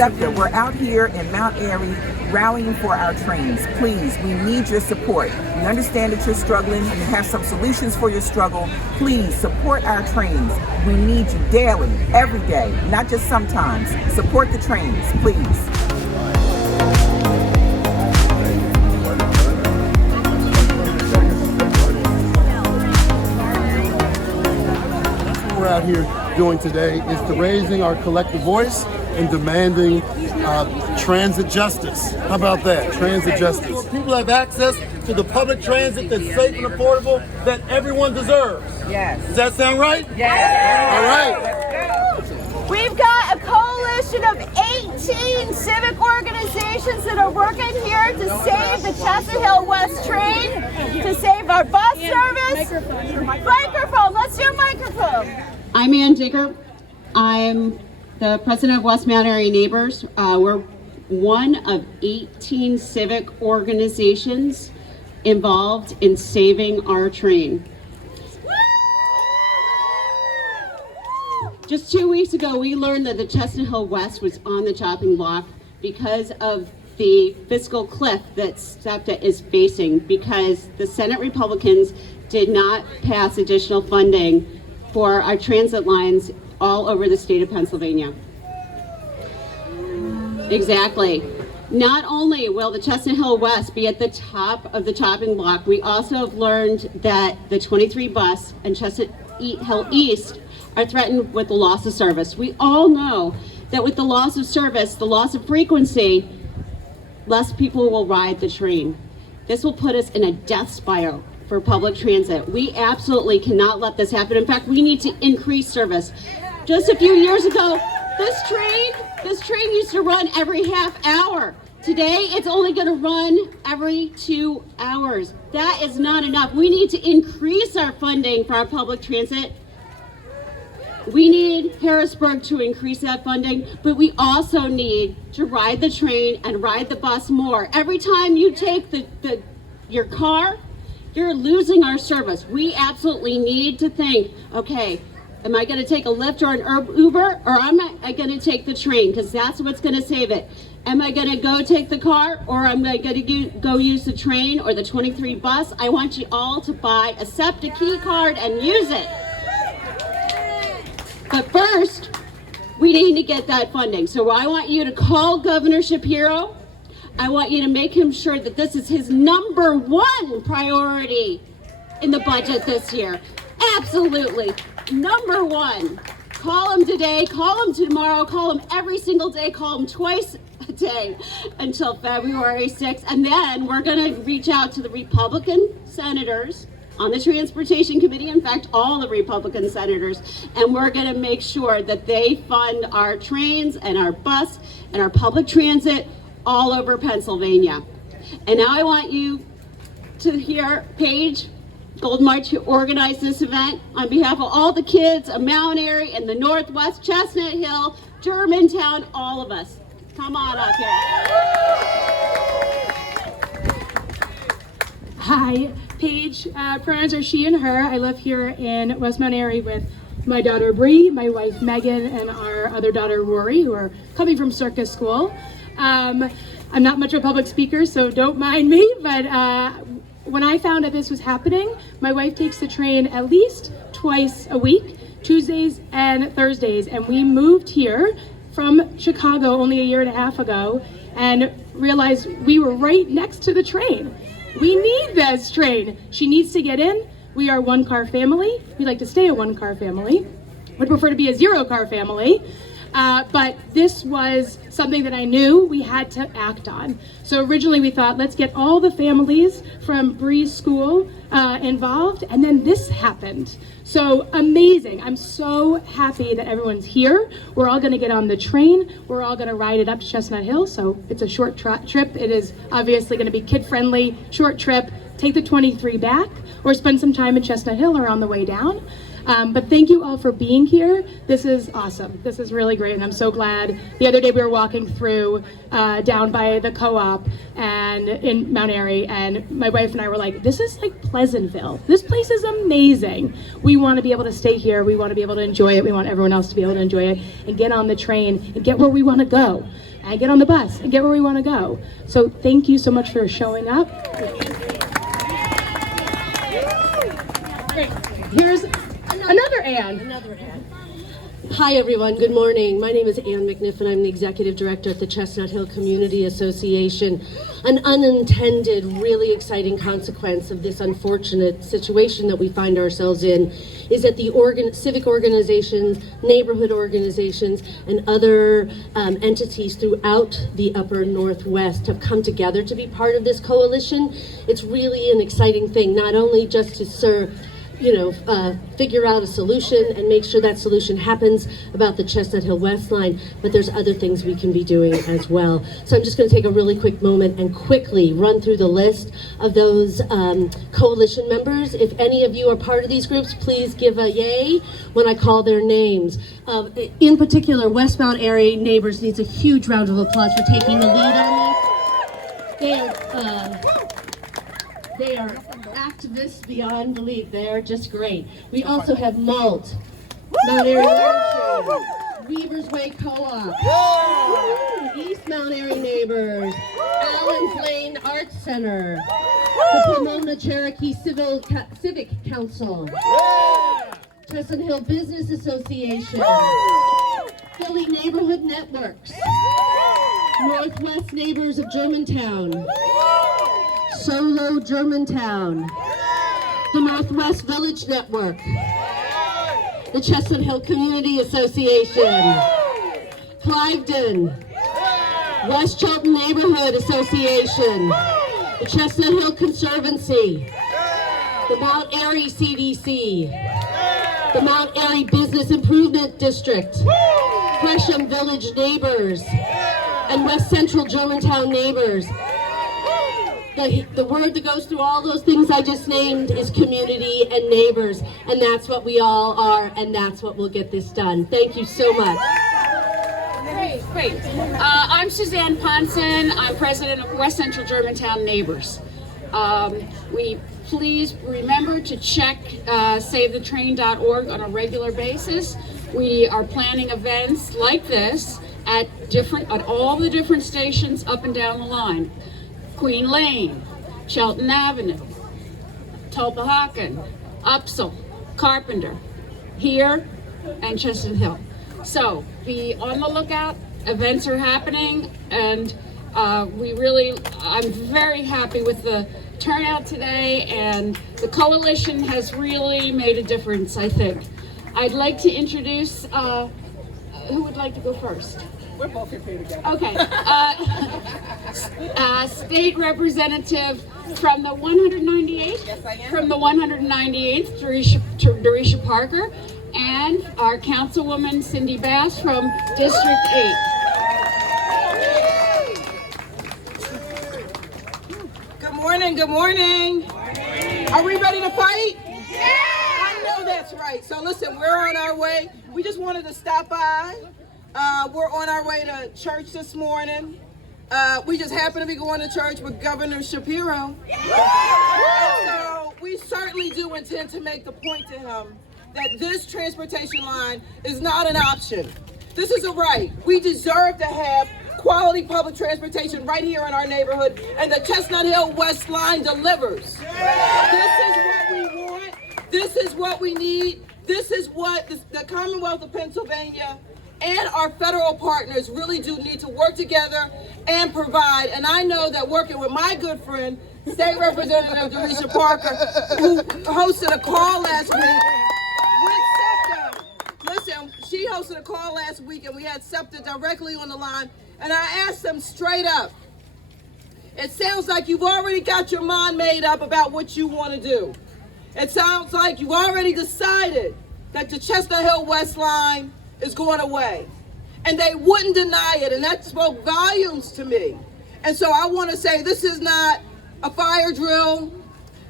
Septa, we're out here in Mount Airy rallying for our trains. Please, we need your support. We understand that you're struggling. We have some solutions for your struggle. Please support our trains. We need you daily, every day, not just sometimes. Support the trains, please. What we're out here doing today is to raising our collective voice and demanding transit justice. How about that? Transit justice. People have access to the public transit that's safe and affordable that everyone deserves. Yes. Does that sound right? Yes. All right. We've got a coalition of 18 civic organizations that are working here to save the Chestnut Hill West train, to save our bus service. Microphone. Let's do a microphone. I'm Ann Digger. I'm the president of West Mount Airy Neighbors. We're one of 18 civic organizations involved in saving our train. Just 2 weeks ago, we learned that the Chestnut Hill West was on the chopping block because of the fiscal cliff that Septa is facing, because the Senate Republicans did not pass additional funding for our transit lines all over the state of Pennsylvania. Exactly. Not only will the Chestnut Hill West be at the top of the chopping block, we also have learned that the 23 bus and Chestnut Hill East are threatened with the loss of service. We all know that with the loss of service, the loss of frequency, less people will ride the train. This will put us in a death spiral for public transit. We absolutely cannot let this happen. In fact, we need to increase service. Just a few years ago, this train used to run every half hour. Today, it's only going to run every 2 hours. That is not enough. We need to increase our funding for our public transit. We need Harrisburg to increase that funding, but we also need to ride the train and ride the bus more. Every time you take your car, you're losing our service. We absolutely need to think, okay, am I going to take a Lyft or an Uber, or am I going to take the train? Because that's what's going to save it. Am I going to go take the car, or am I going to go use the train or the 23 bus? I want you all to buy a Septa key card and use it. But first, we need to get that funding. So I want you to call Governor Shapiro. I want you to make him sure that this is his #1 priority in the budget this year. Absolutely. #1. Call him today, call him tomorrow, call him every single day, call him twice a day until February 6th. And then we're going to reach out to the Republican senators on the Transportation Committee, in fact, all the Republican senators, and we're going to make sure that they fund our trains and our bus and our public transit all over Pennsylvania. And now I want you to hear Paige Goldmarch, who organized this event, on behalf of all the kids of Mount Airy and the Northwest, Chestnut Hill, Germantown, all of us. Come on up here. Hi, Paige. Pronouns are she and her. I live here in West Mount Airy with my daughter Bree, my wife Megan, and our other daughter Rory, who are coming from circus school. I'm not much of a public speaker, so don't mind me, but when I found out this was happening, my wife takes the train at least twice a week, Tuesdays and Thursdays, and we moved here from Chicago only a year and a half ago and realized we were right next to the train. We need this train. She needs to get in. We are a one-car family. We like to stay a one-car family. Would prefer to be a zero-car family. But this was something that I knew we had to act on. So originally we thought, let's get all the families from Bree's school involved, and then this happened. So amazing. I'm so happy that everyone's here. We're all gonna get on the train. We're all gonna ride it up to Chestnut Hill, so it's a short trip. It is obviously gonna be kid-friendly, short trip. Take the 23 back, or spend some time in Chestnut Hill or on the way down. But thank you all for being here. This is awesome. This is really great, and I'm so glad. The other day we were walking through down by the co-op and in Mount Airy, and my wife and I were like, this is like Pleasantville. This place is amazing. We want to be able to stay here. We want to be able to enjoy it. We want everyone else to be able to enjoy it and get on the train and get where we want to go. And get on the bus and get where we want to go. So thank you so much for showing up. Here's another Anne. Hi everyone, good morning. My name is Ann McNiff and I'm the Executive Director at the Chestnut Hill Community Association. An unintended, really exciting consequence of this unfortunate situation that we find ourselves in is that the civic organizations, neighborhood organizations, and other entities throughout the upper Northwest have come together to be part of this coalition. It's really an exciting thing, not only just to serve, figure out a solution and make sure that solution happens about the Chestnut Hill West line, but there's other things we can be doing as well. So I'm just going to take a really quick moment and quickly run through the list of those coalition members. If any of you are part of these groups, please give a yay when I call their names. In particular, West Mount Airy Neighbors needs a huge round of applause for taking the lead on this. They are activists beyond belief. They are just great. We also have MALT, Mount Airy Watershed, Weaver's Way Co-op, East Mount Airy Neighbors, Allen's Lane Arts Center, the Pomona Cherokee Civic Council, Chestnut Hill Business Association, Philly Neighborhood Networks, Northwest Neighbors of Germantown, Solo Germantown, the Northwest Village Network, the Chestnut Hill Community Association, Cliveden, West Chilton Neighborhood Association, the Chestnut Hill Conservancy, the Mount Airy CDC, the Mount Airy Business Improvement District, Gresham Village Neighbors, and West Central Germantown Neighbors. The word that goes through all those things I just named is community and neighbors, and that's what we all are, and that's what will get this done. Thank you so much. Great. I'm Suzanne Ponson. I'm president of West Central Germantown Neighbors. Please remember to check SaveTheTrain.org on a regular basis. We are planning events like this at all the different stations up and down the line. Queen Lane, Shelton Avenue, Tulpehocken, Upsall, Carpenter, here, and Chestnut Hill. So be on the lookout. Events are happening, and I'm very happy with the turnout today, and the coalition has really made a difference, I think. I'd like to introduce, who would like to go first? We're both here together. Okay. State representative from the 198th. Yes, I am. From the 198th, Dorisha Parker, and our councilwoman Cindy Bass from District 8. Good morning, good morning. Are we ready to fight? Yeah! I know that's right. So listen, we're on our way. We just wanted to stop by. We're on our way to church this morning. We just happen to be going to church with Governor Shapiro. And so we certainly do intend to make the point to him that this transportation line is not an option. This is a right. We deserve to have quality public transportation right here in our neighborhood, and the Chestnut Hill West line delivers. This is what we want. This is what we need. This is what the Commonwealth of Pennsylvania and our federal partners really do need to work together and provide. And I know that working with my good friend, State Representative Dorisha Parker, who hosted a call last week with Septa. Listen, she hosted a call last week and we had Septa directly on the line. And I asked them straight up, it sounds like you've already got your mind made up about what you want to do. It sounds like you've already decided that the Chestnut Hill West line is going away. And they wouldn't deny it, and that spoke volumes to me. And so I want to say this is not a fire drill.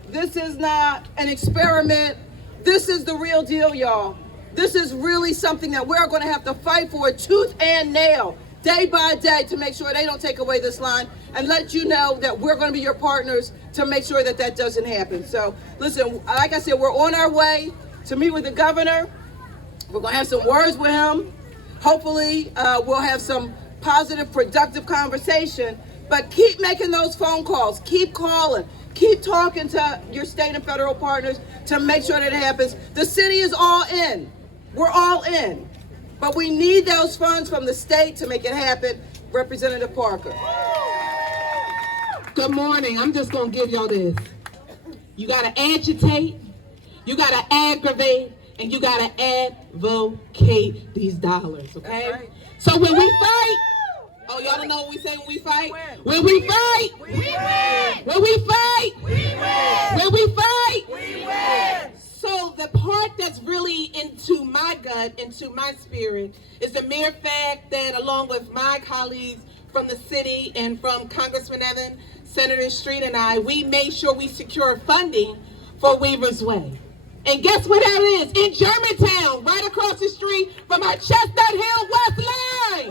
This is not an experiment. This is the real deal, y'all. This is really something that we're going to have to fight for tooth and nail, day by day, to make sure they don't take away this line, and let you know that we're going to be your partners to make sure that that doesn't happen. So listen, like I said, we're on our way to meet with the governor. We're going to have some words with him. Hopefully we'll have some positive, productive conversation, but keep making those phone calls, keep calling, keep talking to your state and federal partners to make sure that it happens. The city is all in. We're all in. But we need those funds from the state to make it happen. Representative Parker. Good morning. I'm just going to give y'all this. You got to agitate, you got to aggravate, and you got to advocate these dollars, okay? Right. So when we fight, oh, y'all don't know what we say when we fight? When we fight, we win. When we fight, we win. When we fight, we win. So the part that's really into my gut, into my spirit, is the mere fact that along with my colleagues from the city and from Congressman Evan, Senator Street and I, we made sure we secure funding for Weaver's Way. And guess what that is? In Germantown, right across the street from our Chestnut Hill West line.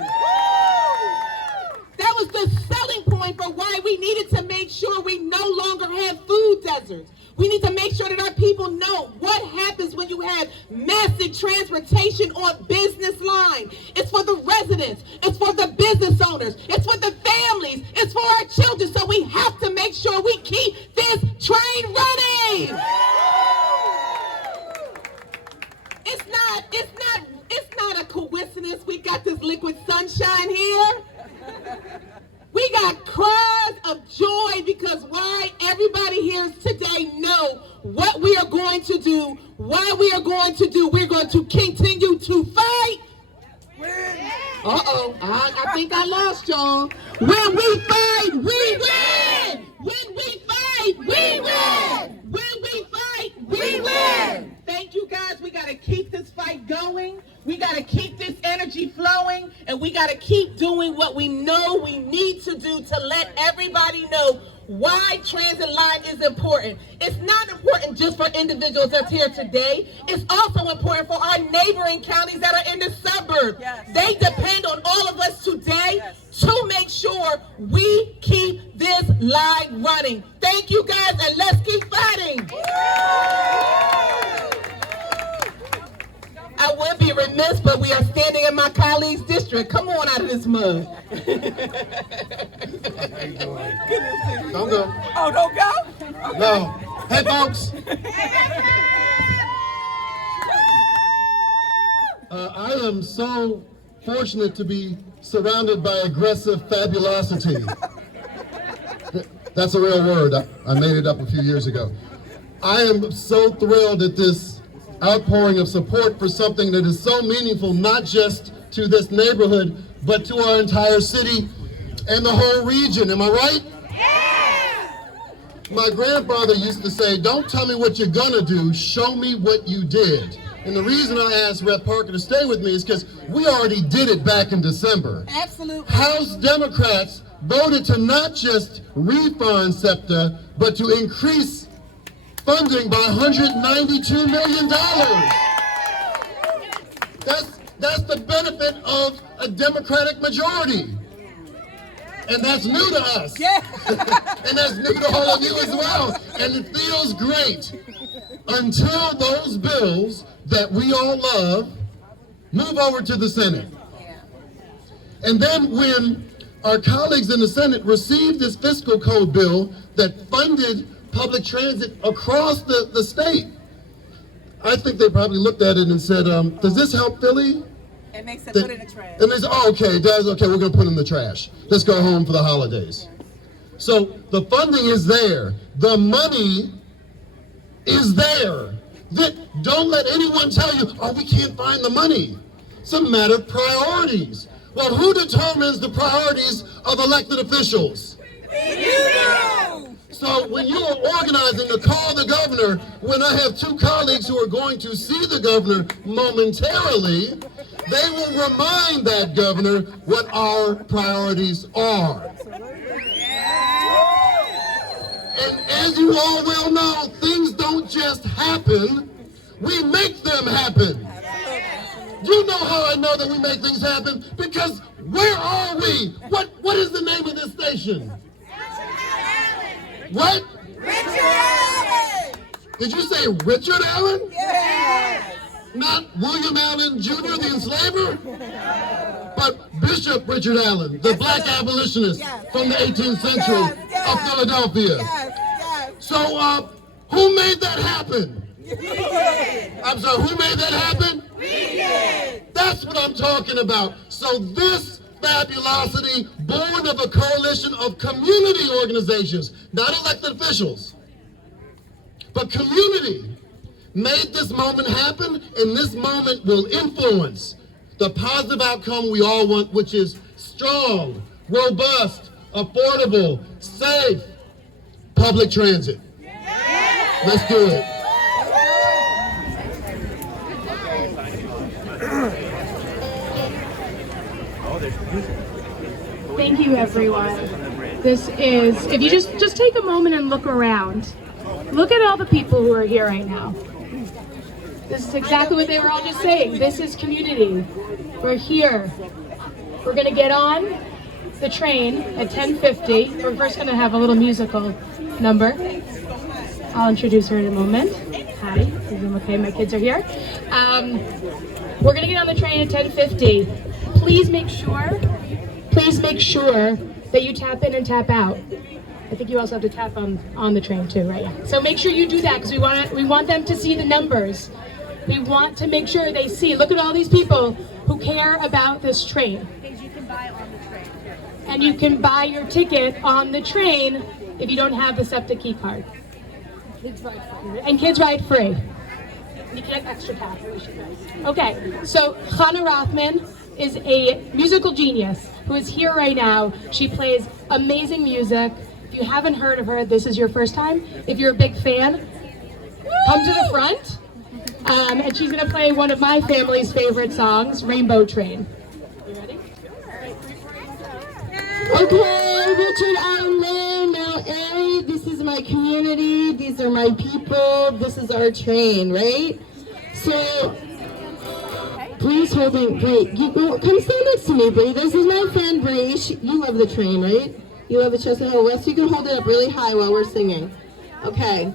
That was the selling point for why we needed to make sure we no longer have food deserts. We need to make sure that our people know what happens when you have massive transportation on business line. It's for the residents. It's for the business owners. It's for the families. It's for our children. So we have to make sure we keep this train running. It's not a coincidence we got this liquid sunshine here. We got cries of joy because why everybody here today know what we are going to do, why we are going to do. We're going to continue to fight. Uh-oh, I think I lost y'all. When we fight, we win. When we fight, we win. When we fight, we win. Thank you guys. We got to keep this fight going. We got to keep this energy flowing, and we got to keep doing what we know we need to do to let everybody know why transit line is important. It's not important just for individuals that's here today. It's also important for our neighboring counties that are in the suburbs. Yes. They depend on all of us today to make sure we keep this line running. Thank you guys, and let's keep fighting. I would be remiss, but we are standing in my colleague's district. Come on out of this mud. Don't go. Oh, don't go? No. Hey, folks. I am so fortunate to be surrounded by aggressive fabulosity. That's a real word. I made it up a few years ago. I am so thrilled at this outpouring of support for something that is so meaningful, not just to this neighborhood, but to our entire city and the whole region. Am I right? Yeah! My grandfather used to say, don't tell me what you're gonna do, show me what you did. And the reason I asked Rep. Parker to stay with me is because we already did it back in December. Absolutely. House Democrats voted to not just refund Septa, but to increase funding by $192 million. That's the benefit of a Democratic majority. And that's new to us. Yeah. And that's new to all of you as well. And it feels great until those bills that we all love move over to the Senate. And then when our colleagues in the Senate received this fiscal code bill that funded public transit across the state, I think they probably looked at it and said, does this help Philly? And they said, put it in the trash. And they said, oh, okay, it does. Okay, we're going to put it in the trash. Let's go home for the holidays. So the funding is there. The money is there. Don't let anyone tell you, oh, we can't find the money. It's a matter of priorities. Well, who determines the priorities of elected officials? You do! So when you are organizing to call the governor, when I have two colleagues who are going to see the governor momentarily, they will remind that governor what our priorities are. And as you all well know, things don't just happen we make them happen. You know how I know that we make things happen? Because where are we? What is the name of this station? What? Richard Allen! Did you say Richard Allen? Yes! Not William Allen Jr., the enslaver? But Bishop Richard Allen, the black abolitionist from the 18th century of Philadelphia. So, who made that happen? I'm sorry, who made that happen? We did! That's what I'm talking about. So this fabulosity, born of a coalition of community organizations, not elected officials, but community, made this moment happen, and this moment will influence the positive outcome we all want, which is strong, robust, affordable, safe public transit. Let's do it. Thank you, everyone. This is, if you just take a moment and look around, look at all the people who are here right now. This is exactly what they were all just saying. This is community. We're here. We're gonna get on the train at 10:50. We're first gonna have a little musical number. I'll introduce her in a moment. Hi, is it okay? My kids are here. We're gonna get on the train at 10:50. Please make sure that you tap in and tap out. I think you also have to tap on the train too, right? So make sure you do that because we want them to see the numbers. We want to make sure they see. Look at all these people who care about this train. Things you can buy on the train. And you can buy your ticket on the train if you don't have the Septa key card. Kids ride free. And kids ride free. You can't extra tap. Okay, so Chana Rothman is a musical genius who is here right now. She plays amazing music. If you haven't heard of her, this is your first time. If you're a big fan, come to the front. And she's gonna play one of my family's favorite songs, Rainbow Train. You ready? Okay, Richard Allen Lane, Mount Airy, this is my community, these are my people, this is our train, right? So, Bree's holding, Bree, come stand next to me, Bree. This is my friend Bree. You love the train, right? You love the Chestnut Hill West. You can hold it up really high while we're singing. Okay.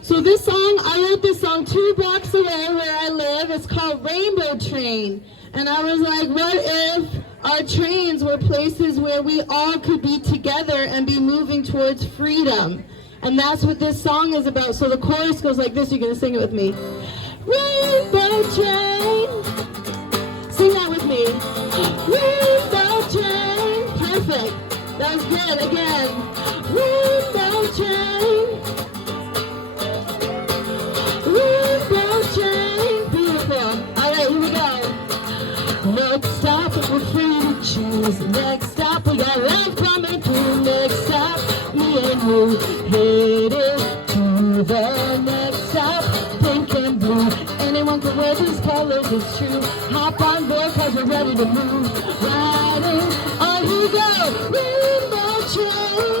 So this song, I wrote this song 2 blocks away where I live. It's called Rainbow Train. And I was like, what if our trains were places where we all could be together and be moving towards freedom? And that's what this song is about. So the chorus goes like this. You're going to sing it with me. Rainbow train. Sing that with me. Rainbow train. Perfect. That was good. Again. Rainbow train. Rainbow train. Beautiful. All right, here we go. Next stop, we're free to choose. Next stop, we got life coming through. Next stop, me and you headed to the next stop. Pink and blue, anyone can wear these colors, it's true. Hop on board cause we're ready to move. Riding on you go, rainbow train.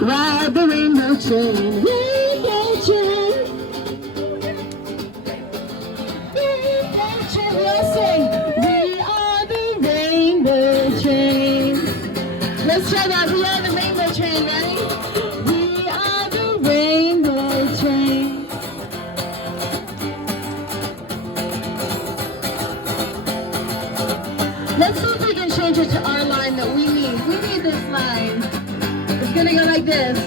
Ride the rainbow train, rainbow train. Rainbow train, let's sing. We are the rainbow train. Let's try that, we are the rainbow train, right? We are the rainbow train. Let's see if we can change it to our line that we need. We need this line. It's gonna go like this.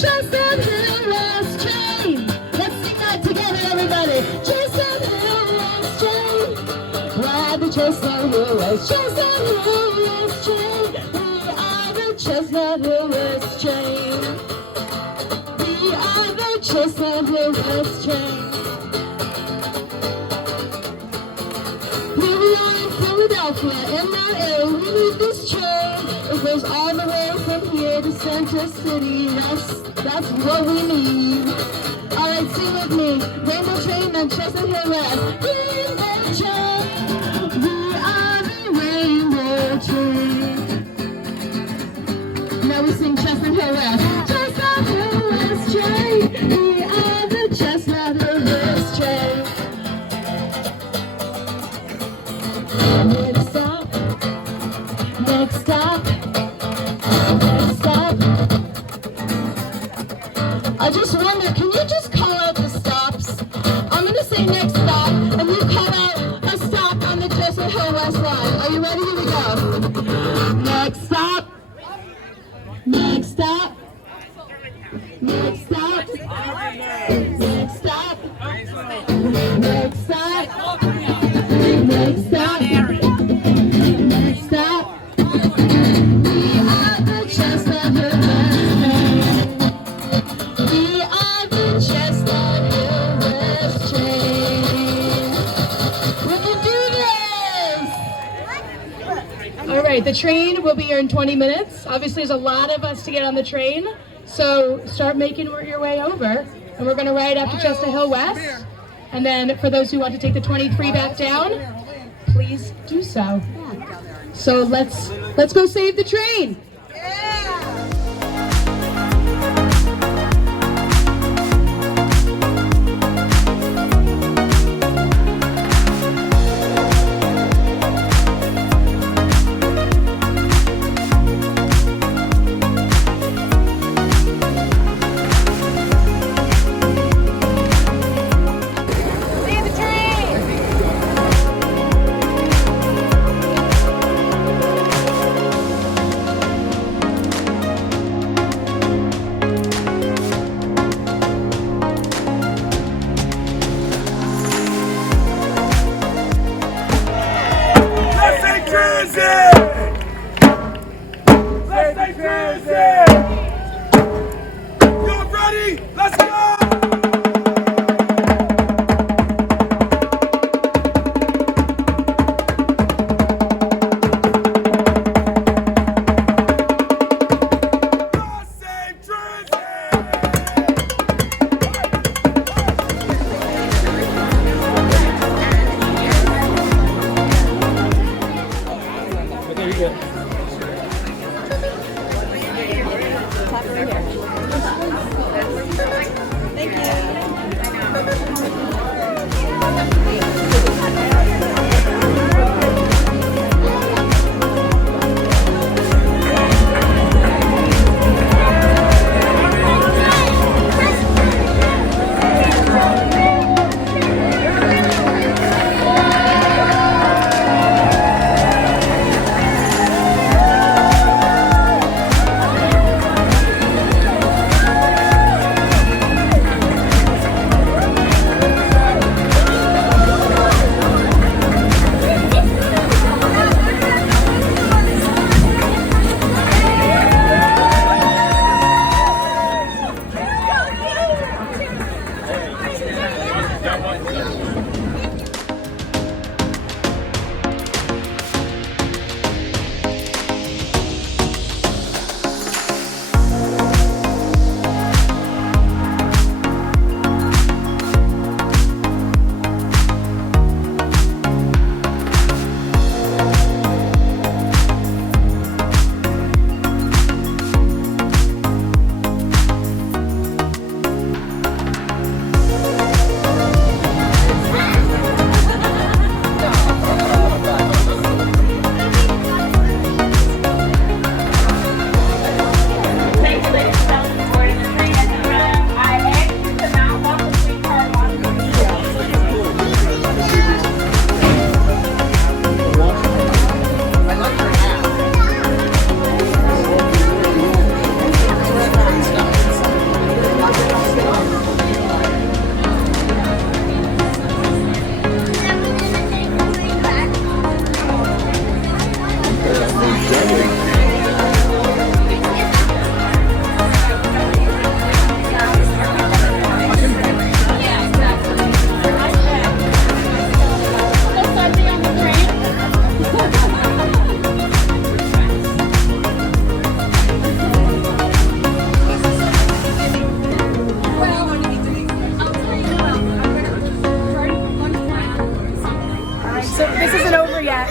Chestnut Hill West Train. Let's sing that together, everybody. Chestnut Hill West Train. Ride the Chestnut Hill West. Chestnut Hill West Train. We are the Chestnut Hill West Train. We are the Chestnut Hill West Train. Philadelphia, in Mount Airy, we need this train. It goes all the way from here to Center City. That's what we need. All right, sing with me. Rainbow Train and Chestnut Hill West. Rainbow Train. We are the Rainbow Train. Now we sing Chestnut Hill West. Chestnut Hill West Train. We are the Chestnut Next stop. Next stop. Next stop. Next stop. Next stop. We are the Chestnut Hill West Train. We are the Chestnut Hill West Train. We can do this! All right, the train will be here in 20 minutes. Obviously, there's a lot of us to get on the train, so start making your way over. And we're gonna ride up to Chestnut Hill West. And then for those who want to take the 23 back down, please do so. So let's go save the train.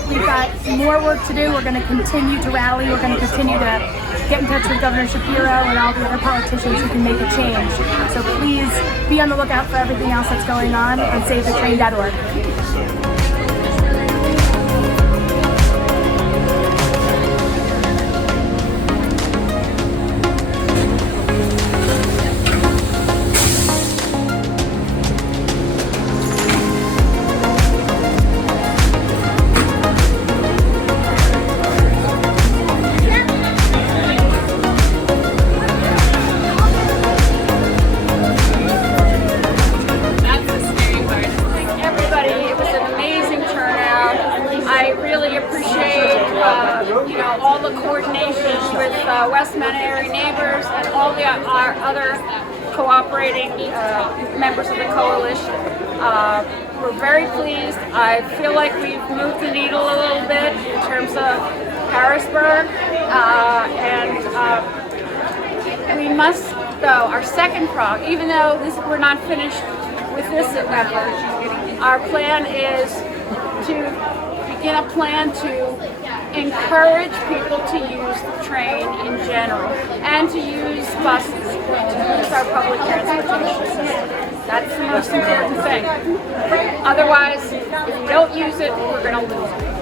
We've got more work to do. We're going to continue to rally. We're going to continue to get in touch with Governor Shapiro and all the other politicians who can make a change. So please be on the lookout for everything else that's going on SaveTheTrain.org. and all our other cooperating members of the coalition. We're very pleased. I feel like we've moved the needle a little bit in terms of Harrisburg, and we must, though, our second prong, even though we're not finished with this effort, our plan is to begin a plan to encourage people to use the train in general and to use buses, to use our public transportation system. That's the most important thing. Otherwise, if you don't use it, we're going to lose it.